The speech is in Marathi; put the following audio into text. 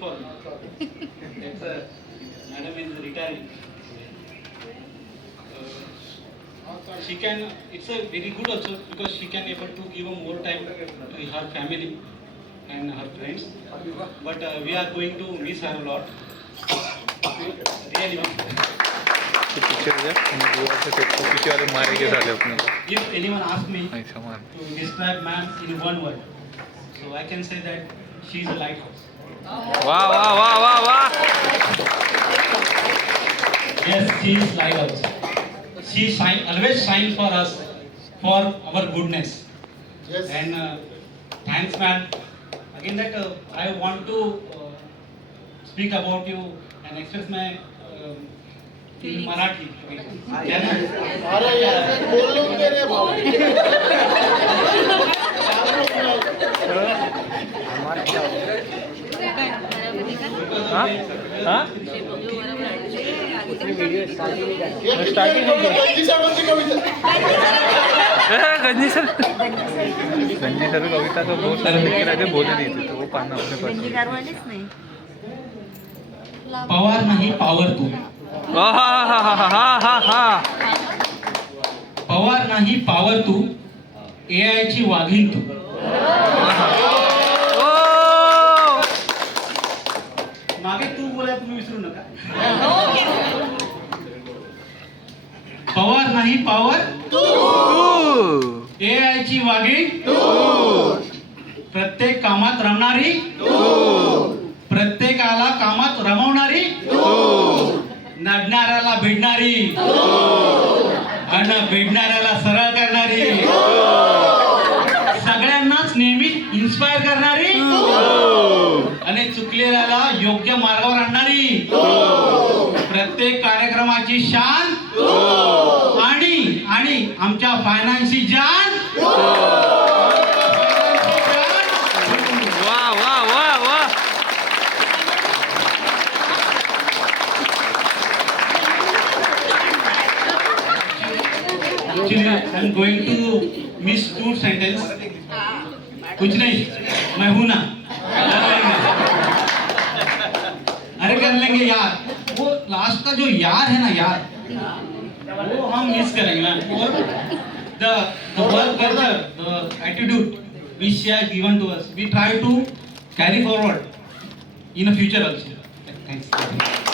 for me. It's a madam is retiring. She can. It's a very good also because she can able to give more time to her family and her friends. But we are going to miss her a lot. Really. If anyone asks me to describe ma'am in one word, so I can say that she is a lighthouse. वाह वाह वाह वाह वाह. Yes, she is lighthouse. She always shines for us, for our goodness. Yes. And thanks, ma'am. Again, that I want to speak about you and express my in Marathi. Okay. अरे यार बोल लो मेरे भाऊ हाँ हाँ स्टार्टिंग गंजी सर कविता तो बहुत सारे लिख रहे थे बोलने नहीं थे तो वो पढ़ना अपने पास. पवार नाही पावर तू. पवार नाही पावर तू, AI ची वाघीण तू. मागे तू बोला तुम्ही विसरू नका. पवार नाही पावर तू, AI ची वाघीण तू, प्रत्येक कामात रमणारी तू, प्रत्येकाला कामात रमवणारी तू, नडणाऱ्याला भिडणारी आणि भेडणाऱ्याला सरळ करणारी, सगळ्यांनाच नेहमी इन्स्पायर करणारी आणि चुकलेल्याला योग्य मार्गावर आणणारी, प्रत्येक कार्यक्रमाची शान आणि आणि आमच्या फायनान्सची जान. वाह वाह वाह वाह. Actually, I'm going to miss two sentences. कुछ नहीं, मैं हूं ना. अरे कर लेंगे यार. वो लास्ट का जो यार है ना यार, वो हम मिस करेंगे ना. और the work culture, the attitude which she has given to us, we try to carry forward in the future also. Thanks.